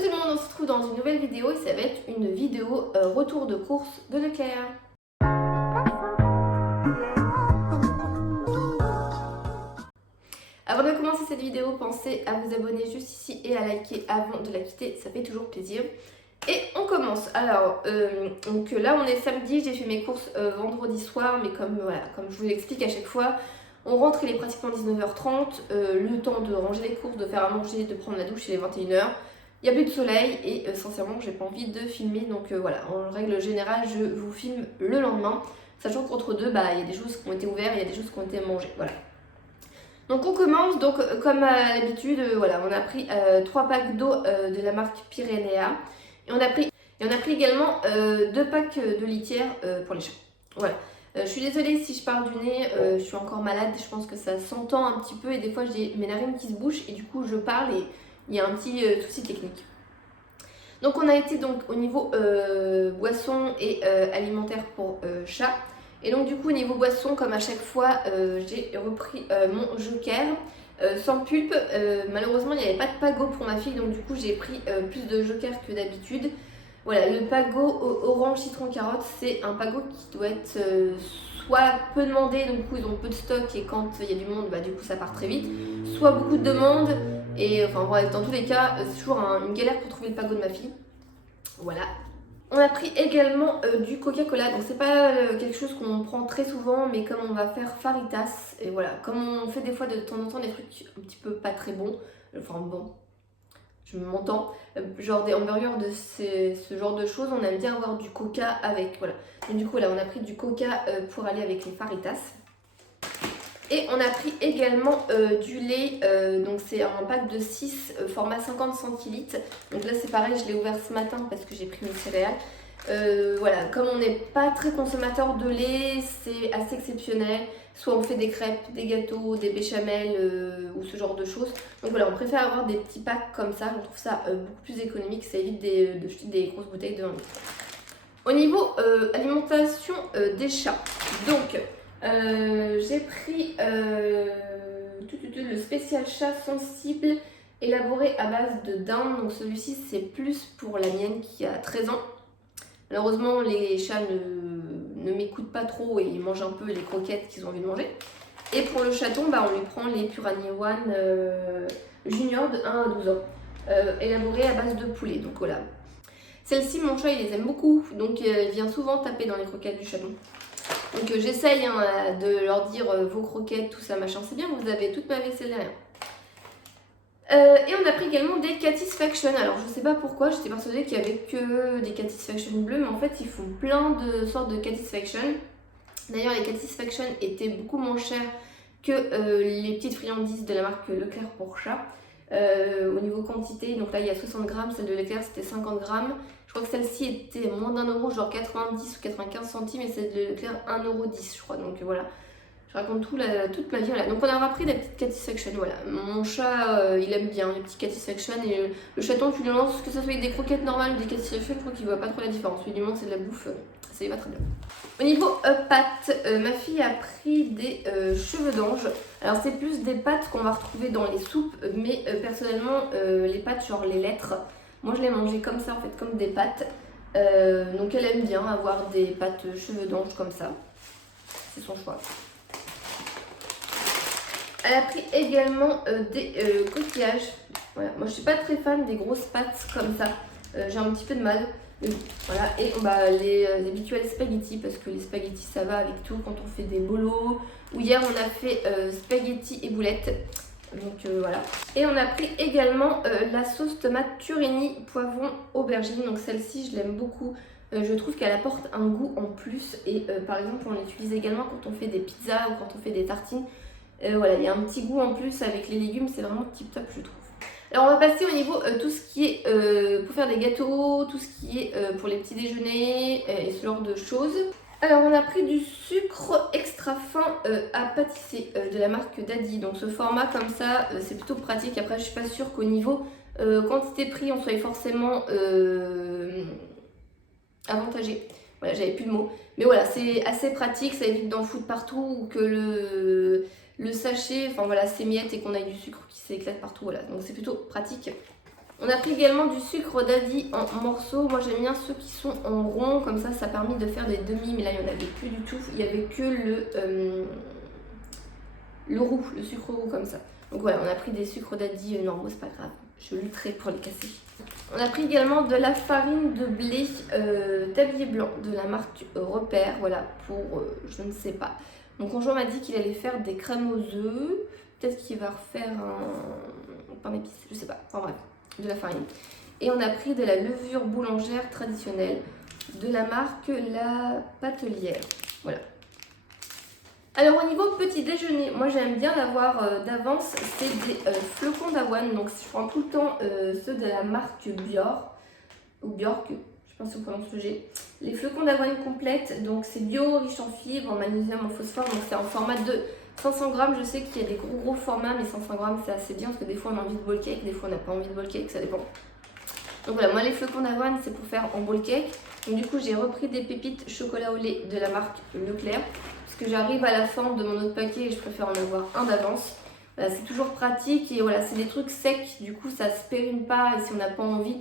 Coucou tout le monde, on se retrouve dans une nouvelle vidéo et ça va être une vidéo retour de course de Leclerc. Avant de commencer cette vidéo, pensez à vous abonner juste ici et à liker avant de la quitter, ça fait toujours plaisir. Et on commence. Alors, donc là on est samedi, j'ai fait mes courses vendredi soir, mais comme je vous l'explique à chaque fois, on rentre, il est pratiquement 19h30, le temps de ranger les courses, de faire à manger, de prendre la douche, il est 21h. Il n'y a plus de soleil et sincèrement j'ai pas envie de filmer, donc voilà, en règle générale je vous filme le lendemain, sachant qu'entre deux, il y a des choses qui ont été ouvertes, il y a des choses qui ont été mangées, voilà. Donc on commence, donc comme à l'habitude, voilà, on a pris 3 packs d'eau de la marque Pyrénéa et on a pris également 2 packs de litière pour les chats. Voilà. Je suis désolée si je parle du nez, je suis encore malade, je pense que ça s'entend un petit peu et des fois j'ai mes narines qui se bouchent et du coup je parle et il y a un petit souci technique. Donc on a été donc au niveau boisson et alimentaire pour chat. Et donc du coup au niveau boisson, comme à chaque fois, j'ai repris mon joker sans pulpe. Malheureusement il n'y avait pas de pago pour ma fille, donc du coup j'ai pris plus de joker que d'habitude. Voilà, le pago orange citron carotte, c'est un pago qui doit être soit peu demandé, donc du coup ils ont peu de stock et quand il y a du monde, du coup ça part très vite, soit beaucoup de demandes. Et enfin bref, dans tous les cas, c'est toujours une galère pour trouver le pago de ma fille. Voilà. On a pris également du Coca-Cola, donc c'est pas quelque chose qu'on prend très souvent, mais comme on va faire faritas, et voilà, comme on fait des fois de temps en temps des trucs un petit peu pas très bons, enfin bon, je m'entends, genre des hamburgers de ce genre de choses, on aime bien avoir du Coca avec, voilà. Donc du coup là, on a pris du Coca pour aller avec les faritas. Et on a pris également du lait, donc c'est un pack de 6 format 50 centilitres. Donc là c'est pareil, je l'ai ouvert ce matin parce que j'ai pris mes céréales. Voilà, comme on n'est pas très consommateur de lait, c'est assez exceptionnel. Soit on fait des crêpes, des gâteaux, des béchamels ou ce genre de choses. Donc voilà, on préfère avoir des petits packs comme ça, on trouve ça beaucoup plus économique, ça évite de jeter des grosses bouteilles de 1 litre. Au niveau alimentation des chats, donc j'ai pris le spécial chat sensible élaboré à base de dinde. Donc celui-ci c'est plus pour la mienne qui a 13 ans. Malheureusement les chats ne m'écoutent pas trop et ils mangent un peu les croquettes qu'ils ont envie de manger. Et pour le chaton, on lui prend les Purani One Junior de 1 à 12 ans, élaborés à base de poulet. Donc voilà. Celle-ci, mon chat, il les aime beaucoup, donc il vient souvent taper dans les croquettes du chaton. Donc j'essaye de leur dire vos croquettes, tout ça, machin, c'est bien, vous avez toute ma vaisselle derrière. Et on a pris également des Catisfaction. Alors je sais pas pourquoi, j'étais persuadée qu'il y avait que des Catisfaction bleus, mais en fait ils font plein de sortes de Catisfaction. D'ailleurs les Catisfaction étaient beaucoup moins chers que les petites friandises de la marque Leclerc pour chat. Au niveau quantité, donc là il y a 60 grammes, celle de Leclerc c'était 50 grammes. Je crois que celle-ci était moins d'1 euro, genre 90 ou 95 centimes, et celle de Leclerc 1,10 € je crois. Donc voilà, je raconte toute ma vie. Voilà. Donc on a repris des petites Catisfaction. Voilà. Mon chat il aime bien les petits Catisfaction et le chaton, tu lui lances que ça soit des croquettes normales ou des Catisfaction, je crois qu'il voit pas trop la différence. Lui, du moins c'est de la bouffe, ça y va très bien. Au niveau pâtes, ma fille a pris des cheveux d'ange. Alors c'est plus des pâtes qu'on va retrouver dans les soupes, mais personnellement les pâtes genre les lettres, moi je les mangeais comme ça en fait, comme des pâtes. Donc elle aime bien avoir des pâtes cheveux d'ange comme ça, c'est son choix. Elle a pris également des coquillages. Voilà. Moi je suis pas très fan des grosses pâtes comme ça, j'ai un petit peu de mal. Voilà, et les habituels spaghettis, parce que les spaghettis ça va avec tout quand on fait des bolos. Ou hier on a fait spaghettis et boulettes. Donc voilà. Et on a pris également la sauce tomate Turini, poivron, aubergine. Donc celle-ci je l'aime beaucoup. Je trouve qu'elle apporte un goût en plus. Et par exemple on l'utilise également quand on fait des pizzas ou quand on fait des tartines. Voilà, il y a un petit goût en plus avec les légumes, c'est vraiment tip top je trouve. Alors on va passer au niveau tout ce qui est pour faire des gâteaux, tout ce qui est pour les petits déjeuners et ce genre de choses. Alors on a pris du sucre extra fin à pâtisser de la marque Daddy. Donc ce format comme ça c'est plutôt pratique. Après je suis pas sûre qu'au niveau quantité prix on soit forcément avantagé. Voilà, j'avais plus de mots. Mais voilà, c'est assez pratique, ça évite d'en foutre partout ou que le sachet, enfin voilà, s'émiette et qu'on ait du sucre qui s'éclate partout. Voilà, donc c'est plutôt pratique. On a pris également du sucre daddy en morceaux. Moi j'aime bien ceux qui sont en rond, comme ça permet de faire des demi, mais là il n'y en avait plus du tout. Il n'y avait que le roux, le sucre roux comme ça. Donc voilà, on a pris des sucres daddy normaux, c'est pas grave. Je lutterai pour les casser. On a pris également de la farine de blé tablier blanc de la marque Repère, voilà, pour je ne sais pas. Mon conjoint m'a dit qu'il allait faire des crèmes aux œufs. Peut-être qu'il va refaire un pain d'épices, je sais pas. Enfin bref, de la farine. Et on a pris de la levure boulangère traditionnelle de la marque La Patelière. Voilà. Alors au niveau petit déjeuner, moi j'aime bien l'avoir d'avance, c'est des flocons d'avoine. Donc je prends tout le temps ceux de la marque Bjork, ou Bjork, je sais pas si on prononce le G. Les flocons d'avoine complètes, donc c'est bio, riche en fibres, en magnésium, en phosphore, donc c'est en format de 500 grammes. Je sais qu'il y a des gros formats, mais 500 grammes c'est assez bien parce que des fois on a envie de bowl cake, des fois on n'a pas envie de bowl cake, ça dépend. Donc voilà, moi les flocons d'avoine c'est pour faire en bowl cake. Donc du coup j'ai repris des pépites chocolat au lait de la marque Leclerc. Que j'arrive à la fin de mon autre paquet et je préfère en avoir un d'avance. Voilà, c'est toujours pratique et voilà, c'est des trucs secs, du coup ça se périme pas et si on n'a pas envie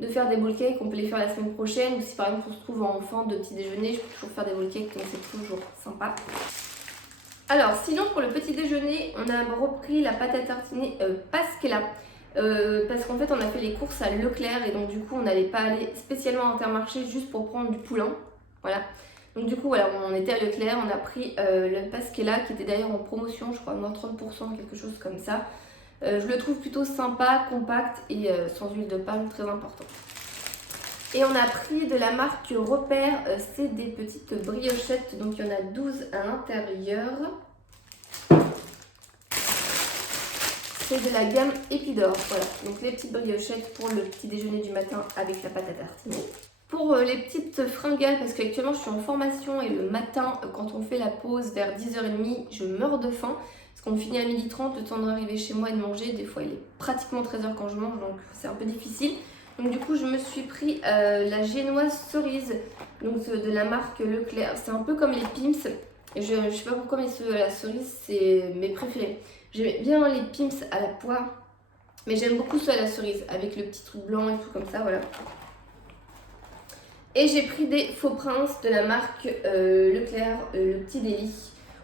de faire des bowl cakes, on peut les faire la semaine prochaine ou si par exemple on se trouve en fin de petit déjeuner, je peux toujours faire des bowl cakes donc c'est toujours sympa. Alors sinon pour le petit déjeuner, on a repris la pâte à tartiner Pasquella. Parce qu'en fait on a fait les courses à Leclerc et donc du coup on n'allait pas aller spécialement à Intermarché juste pour prendre du poulain. Voilà. Donc du coup voilà, on était à Leclerc, on a pris le Pasquella qui était d'ailleurs en promotion, je crois moins 30%, quelque chose comme ça. Je le trouve plutôt sympa, compact et sans huile de palme, très important. Et on a pris de la marque Repère, c'est des petites briochettes, donc il y en a 12 à l'intérieur. C'est de la gamme Épidore, voilà, donc les petites briochettes pour le petit déjeuner du matin avec la pâte à tartiner. Pour les petites fringales, parce qu'actuellement je suis en formation et le matin, quand on fait la pause vers 10h30, je meurs de faim. Parce qu'on finit à 12h30, le temps d'arriver chez moi et de manger. Des fois il est pratiquement 13h quand je mange, donc c'est un peu difficile. Donc du coup je me suis pris la génoise cerise, donc de la marque Leclerc. C'est un peu comme les Pim's. Et je sais pas pourquoi, mais la cerise c'est mes préférés. J'aime bien les Pim's à la poire, mais j'aime beaucoup ceux à la cerise, avec le petit truc blanc et tout comme ça, voilà. Et j'ai pris des Faux Prince de la marque Leclerc, le petit délit.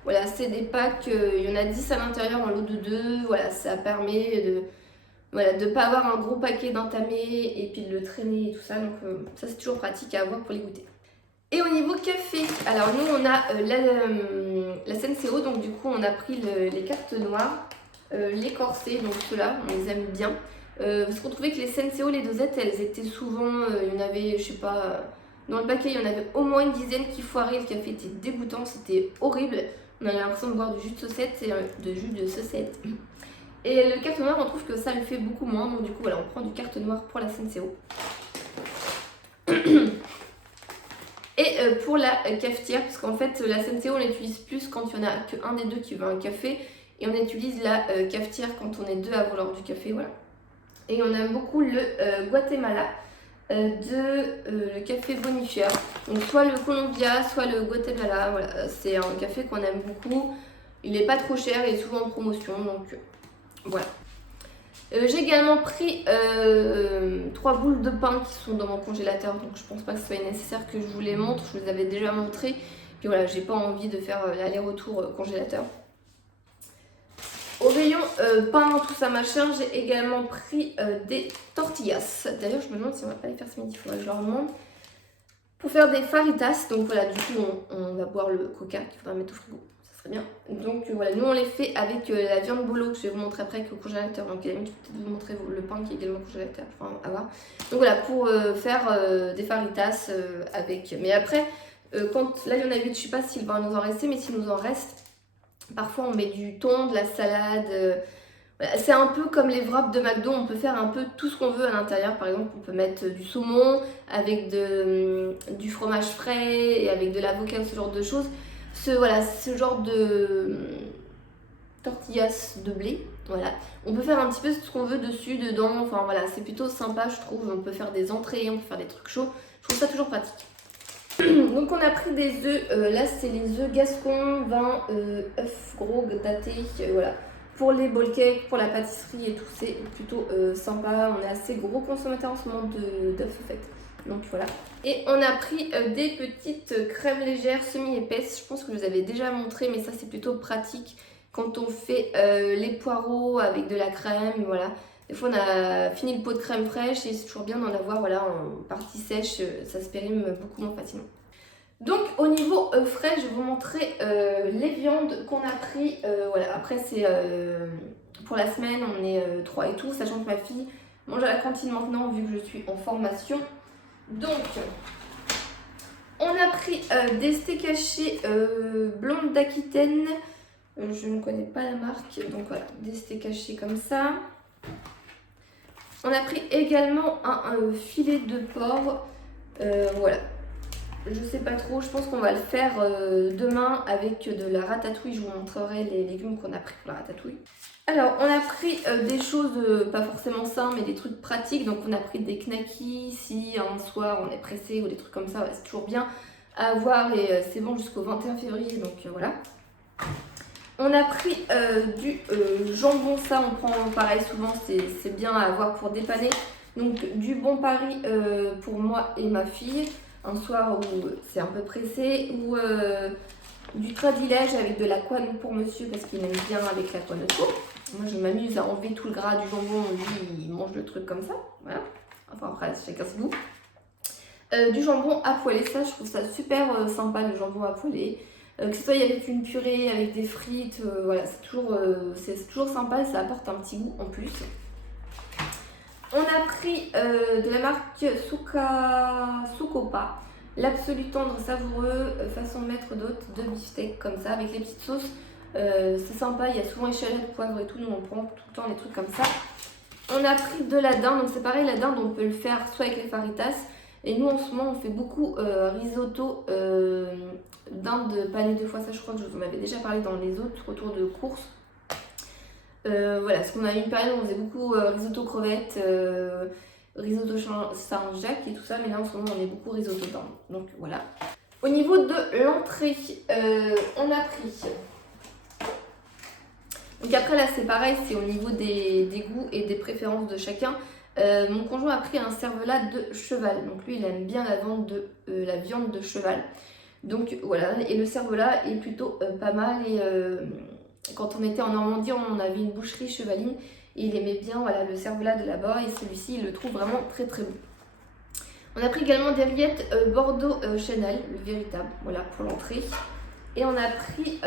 Voilà, c'est des packs, il y en a 10 à l'intérieur en lot de 2. Voilà, ça permet de ne pas avoir un gros paquet d'entamé et puis de le traîner et tout ça. Donc ça c'est toujours pratique à avoir pour les goûter. Et au niveau café, alors nous on a la Senseo, donc du coup on a pris les cartes noires, les corsets, donc ceux-là on les aime bien. Parce qu'on trouvait que les Senseo, les dosettes, elles étaient souvent, il y en avait, je sais pas, dans le paquet il y en avait au moins une dizaine qui foiraient, le café était dégoûtant, c'était horrible. On avait l'impression de boire du jus de saucette, Et le carte noire, on trouve que ça le fait beaucoup moins, donc du coup voilà, on prend du carte noire pour la Senseo. Et pour la cafetière, parce qu'en fait la Senseo on l'utilise plus quand il n'y en a qu'un des deux qui veut un café, et on utilise la cafetière quand on est deux à vouloir du café, voilà. Et on aime beaucoup le Guatemala le café bonifieur. Donc soit le Colombia, soit le Guatemala. Voilà, c'est un café qu'on aime beaucoup. Il n'est pas trop cher, il est souvent en promotion. Donc voilà. J'ai également pris 3 boules de pain qui sont dans mon congélateur. Donc je pense pas que ce soit nécessaire que je vous les montre. Je vous les avais déjà montrées. Puis voilà, j'ai pas envie de faire l'aller-retour congélateur. Au rayon pain, tout ça machin, j'ai également pris des tortillas. D'ailleurs, je me demande si on va pas les faire ce midi, il faudrait que je leur demande. Pour faire des faritas, donc voilà, du coup, on va boire le coca qu'il faudra mettre au frigo, ça serait bien. Donc voilà, nous on les fait avec la viande bolo que je vais vous montrer après avec le congélateur. Donc à la limite, je vais peut-être vous montrer le pain qui est également congélateur, enfin à voir. Donc voilà, pour faire des faritas avec. Mais après, quand là il y en a 8, je sais pas s'il va nous en rester, mais s'il nous en reste. Parfois on met du thon, de la salade, voilà. C'est un peu comme les wraps de McDo, on peut faire un peu tout ce qu'on veut à l'intérieur. Par exemple on peut mettre du saumon avec du fromage frais et avec de l'avocat ou ce genre de choses. Voilà, ce genre de tortillas de blé, voilà. On peut faire un petit peu ce qu'on veut dessus, dedans, enfin voilà, c'est plutôt sympa je trouve. On peut faire des entrées, on peut faire des trucs chauds, je trouve ça toujours pratique. Donc on a pris des œufs, là c'est les œufs Gascon, 20 œufs gros datés, voilà. Pour les ball cakes, pour la pâtisserie et tout, c'est plutôt sympa. On est assez gros consommateurs en ce moment d'œufs en fait. Donc voilà. Et on a pris des petites crèmes légères semi-épaisses. Je pense que je vous avais déjà montré, mais ça c'est plutôt pratique quand on fait les poireaux avec de la crème. Voilà. Des fois on a fini le pot de crème fraîche et c'est toujours bien d'en avoir voilà, en partie sèche. Ça se périme beaucoup moins facilement. Donc au niveau frais, je vais vous montrer les viandes qu'on a pris. Voilà. Après c'est pour la semaine, on est 3 et tout, sachant que ma fille mange à la cantine maintenant vu que je suis en formation. Donc on a pris des steaks hachés blondes d'Aquitaine. Je ne connais pas la marque, donc voilà, des steaks hachés comme ça. On a pris également un filet de porc. Voilà. Je sais pas trop, je pense qu'on va le faire demain avec de la ratatouille. Je vous montrerai les légumes qu'on a pris pour la ratatouille. Alors, on a pris des choses pas forcément sains, mais des trucs pratiques. Donc, on a pris des knackis si un soir on est pressé ou des trucs comme ça. Ouais, c'est toujours bien à avoir et c'est bon jusqu'au 21 février. Donc, voilà. On a pris du jambon. Ça, on prend pareil souvent. C'est bien à avoir pour dépanner. Donc, du Bon Paris pour moi et ma fille. Un soir où c'est un peu pressé, ou du Tradilège avec de la couenne pour monsieur parce qu'il aime bien avec la couenne autour. Moi je m'amuse à enlever tout le gras du jambon, lui il mange le truc comme ça, voilà. Enfin après chacun ses goûts. Du jambon à poêler, ça je trouve ça super sympa le jambon à poêler. Que ce soit avec une purée, avec des frites, voilà c'est toujours sympa et ça apporte un petit goût en plus. On a pris de la marque Sukopa, l'absolu tendre savoureux, façon maître d'hôte de beefsteak comme ça, avec les petites sauces. C'est sympa, il y a souvent échalotes, poivre et tout, nous on prend tout le temps des trucs comme ça. On a pris de la dinde, donc c'est pareil, la dinde on peut le faire soit avec les faritas, et nous en ce moment on fait beaucoup risotto dinde panée 2 fois, ça je crois que je vous en avais déjà parlé dans les autres retours de course. Voilà, parce qu'on a eu une période où on faisait beaucoup risotto crevettes, risotto Saint-Jacques et tout ça, mais là en ce moment on est beaucoup risotto dinde. Donc voilà. Au niveau de l'entrée, on a pris. Donc après là c'est pareil, c'est au niveau des goûts et des préférences de chacun. Mon conjoint a pris un cervelas de cheval, donc lui il aime bien la viande de cheval. Donc voilà, et le cervelas est plutôt pas mal et quand on était en Normandie, on avait une boucherie chevaline et il aimait bien voilà, le cervelas de là-bas et celui-ci il le trouve vraiment très très bon. On a pris également des rillettes Bordeaux Chanel, le véritable, voilà pour l'entrée. Et on a pris,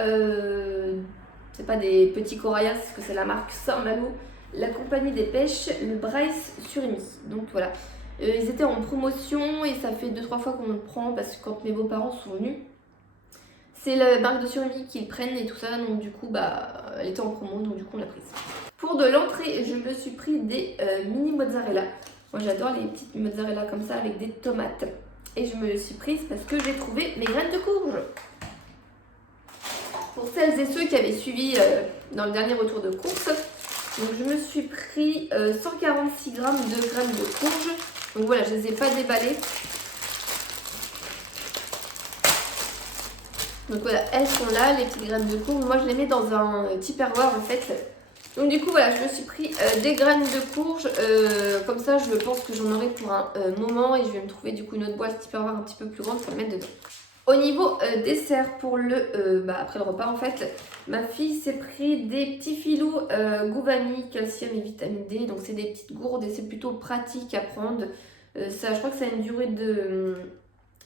c'est pas des petits corayas parce que c'est la marque Saint-Malo, la compagnie des pêches, le Bryce surimi. Donc voilà, ils étaient en promotion et ça fait 2-3 fois qu'on le prend parce que quand mes beaux-parents sont venus, c'est la marque de surimi qu'ils prennent et tout ça, donc du coup, bah, elle était en promo, donc du coup, on l'a prise. Pour de l'entrée, je me suis pris des mini mozzarella. Moi, j'adore les petites mozzarella comme ça avec des tomates. Et je me le suis prise parce que j'ai trouvé mes graines de courge. Pour celles et ceux qui avaient suivi dans le dernier retour de course, donc je me suis pris 146 g de graines de courge. Donc voilà, je ne les ai pas déballées. Donc voilà, elles sont là, les petites graines de courge. Moi, je les mets dans un Tupperware en fait. Donc du coup, voilà, je me suis pris des graines de courge. Comme ça, je pense que j'en aurai pour un moment. Et je vais me trouver du coup une autre boîte Tupperware un petit peu plus grande pour le mettre dedans. Au niveau dessert, pour après le repas en fait, ma fille s'est pris des petits filous Gouvami, calcium et vitamine D. Donc c'est des petites gourdes et c'est plutôt pratique à prendre. Ça, je crois que ça a une durée de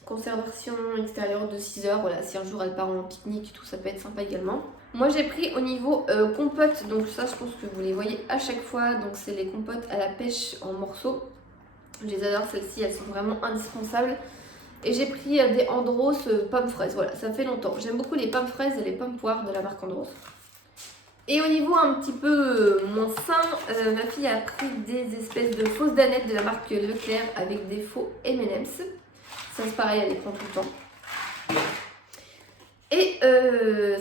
conservation extérieure de 6 heures. Voilà, si un jour elle part en pique-nique et tout, ça peut être sympa également. Moi j'ai pris au niveau compote, donc ça je pense que vous les voyez à chaque fois. Donc c'est les compotes à la pêche en morceaux. Je les adore celles-ci, elles sont vraiment indispensables. Et j'ai pris des Andros pommes fraises, voilà, ça fait longtemps. J'aime beaucoup les pommes fraises et les pommes poires de la marque Andros. Et au niveau un petit peu moins sain, ma fille a pris des espèces de fausses danettes de la marque Leclerc avec des faux M&M's. Ça c'est pareil, elle les prend tout le temps. Et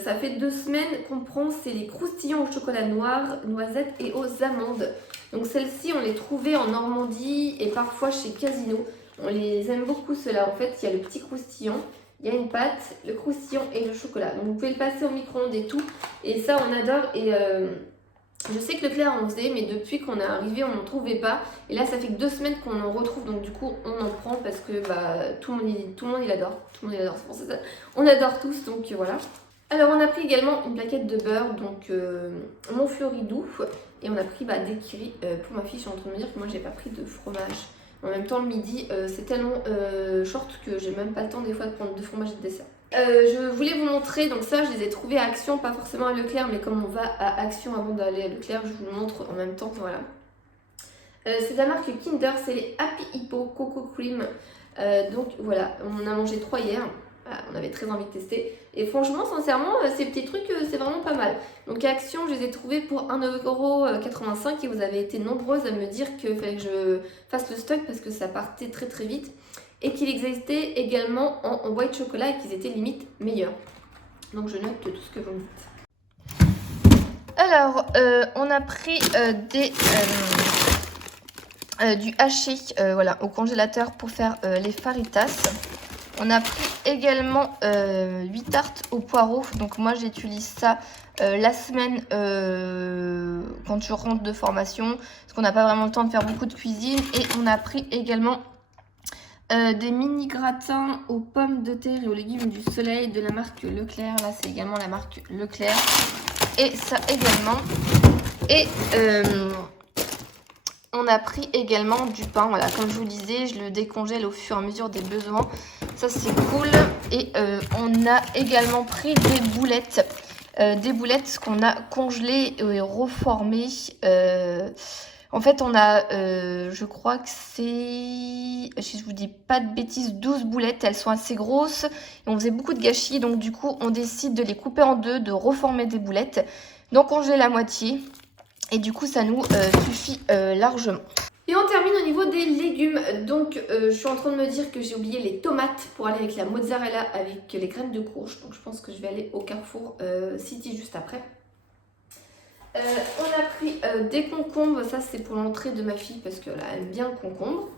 ça fait 2 semaines qu'on prend, c'est les croustillons au chocolat noir, noisettes et aux amandes. Donc celles-ci, on les trouvait en Normandie et parfois chez Casino. On les aime beaucoup ceux-là. En fait, il y a le petit croustillon, il y a une pâte, le croustillon et le chocolat. Donc vous pouvez le passer au micro-ondes et tout. Et ça, on adore. Et Je sais que Leclerc on faisait, mais depuis qu'on est arrivé, on n'en trouvait pas. Et là, ça fait que 2 semaines qu'on en retrouve, donc du coup, on en prend parce que tout le monde il adore. Tout le monde il adore, c'est pour ça. On adore tous, donc voilà. Alors, on a pris également une plaquette de beurre, donc mon Floridou. Et on a pris des kiris pour ma fille. Je suis en train de me dire que moi, j'ai pas pris de fromage. En même temps, le midi, c'est tellement short que j'ai même pas le temps des fois de prendre de fromage et de dessert. Je voulais vous montrer, donc ça je les ai trouvés à Action, pas forcément à Leclerc, mais comme on va à Action avant d'aller à Leclerc, je vous le montre en même temps, voilà. C'est de la marque Kinder, c'est les Happy Hippo Coco Cream. Donc voilà, on a mangé 3 hier, voilà, on avait très envie de tester. Et franchement, sincèrement, ces petits trucs, c'est vraiment pas mal. Donc à Action, je les ai trouvés pour 1,85 € et vous avez été nombreuses à me dire qu'il fallait que je fasse le stock parce que ça partait très très vite. Et qu'il existait également en white chocolat et qu'ils étaient limite meilleurs. Donc je note tout ce que vous me dites. Alors, on a pris du haché voilà, au congélateur pour faire les faritas. On a pris également 8 tartes au poireau. Donc moi j'utilise ça la semaine quand je rentre de formation. Parce qu'on n'a pas vraiment le temps de faire beaucoup de cuisine. Et on a pris également des mini gratins aux pommes de terre et aux légumes du soleil de la marque Leclerc. Là, c'est également la marque Leclerc. Et ça également. Et on a pris également du pain. Voilà, comme je vous le disais, je le décongèle au fur et à mesure des besoins. Ça, c'est cool. Et on a également pris des boulettes. Des boulettes qu'on a congelées et reformées. En fait, on a, je crois que c'est, si je vous dis pas de bêtises, 12 boulettes. Elles sont assez grosses et on faisait beaucoup de gâchis. Donc du coup, on décide de les couper en deux, de reformer des boulettes, d'en congeler la moitié. Et du coup, ça nous suffit largement. Et on termine au niveau des légumes. Donc, je suis en train de me dire que j'ai oublié les tomates pour aller avec la mozzarella, avec les graines de courge. Donc, je pense que je vais aller au Carrefour City juste après. On a pris des concombres, ça c'est pour l'entrée de ma fille parce qu'elle aime bien le concombre.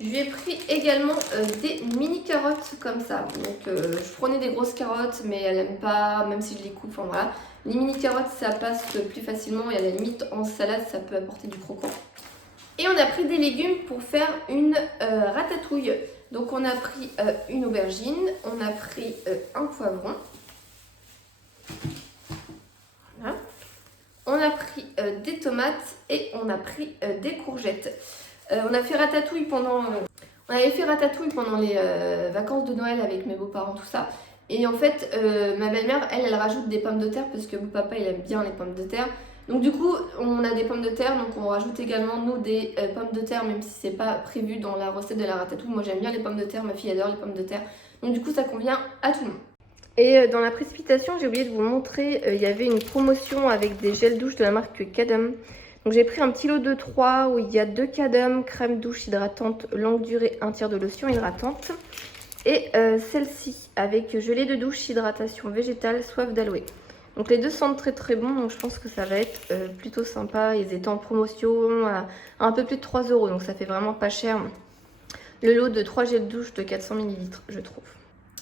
Je lui ai pris également des mini carottes comme ça. Donc je prenais des grosses carottes mais elle n'aime pas, même si je les coupe, enfin voilà. Les mini carottes ça passe plus facilement et à la limite en salade ça peut apporter du croquant. Et on a pris des légumes pour faire une ratatouille. Donc on a pris une aubergine, on a pris un poivron. Voilà. On a pris des tomates et on a pris des courgettes. On avait fait ratatouille pendant les vacances de Noël avec mes beaux-parents, tout ça. Et en fait, ma belle-mère, elle rajoute des pommes de terre parce que mon papa, il aime bien les pommes de terre. Donc du coup, on a des pommes de terre, donc on rajoute également, nous, des pommes de terre, même si c'est pas prévu dans la recette de la ratatouille. Moi, j'aime bien les pommes de terre, ma fille adore les pommes de terre. Donc du coup, ça convient à tout le monde. Et dans la précipitation, j'ai oublié de vous montrer, il y avait une promotion avec des gels douche de la marque Cadum. Donc j'ai pris un petit lot de 3 où il y a 2 Cadum, crème douche hydratante longue durée, 1 tiers de lotion hydratante. Et celle-ci avec gelée de douche, hydratation végétale, soif d'aloe. Donc les deux sentent très très bon, donc je pense que ça va être plutôt sympa. Ils étaient en promotion à un peu plus de 3 €, donc ça fait vraiment pas cher. Le lot de 3 gels douche de 400 ml, je trouve.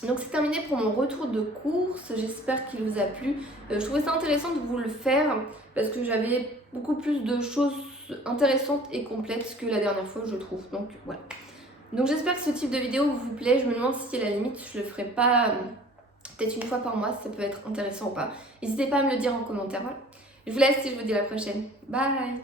Donc c'est terminé pour mon retour de course, j'espère qu'il vous a plu. Je trouvais ça intéressant de vous le faire parce que j'avais beaucoup plus de choses intéressantes et complètes que la dernière fois, je trouve. Donc voilà. Donc j'espère que ce type de vidéo vous plaît. Je me demande si à la limite je le ferai pas peut-être une fois par mois, ça peut être intéressant ou pas. N'hésitez pas à me le dire en commentaire. Voilà. Je vous laisse et je vous dis à la prochaine. Bye!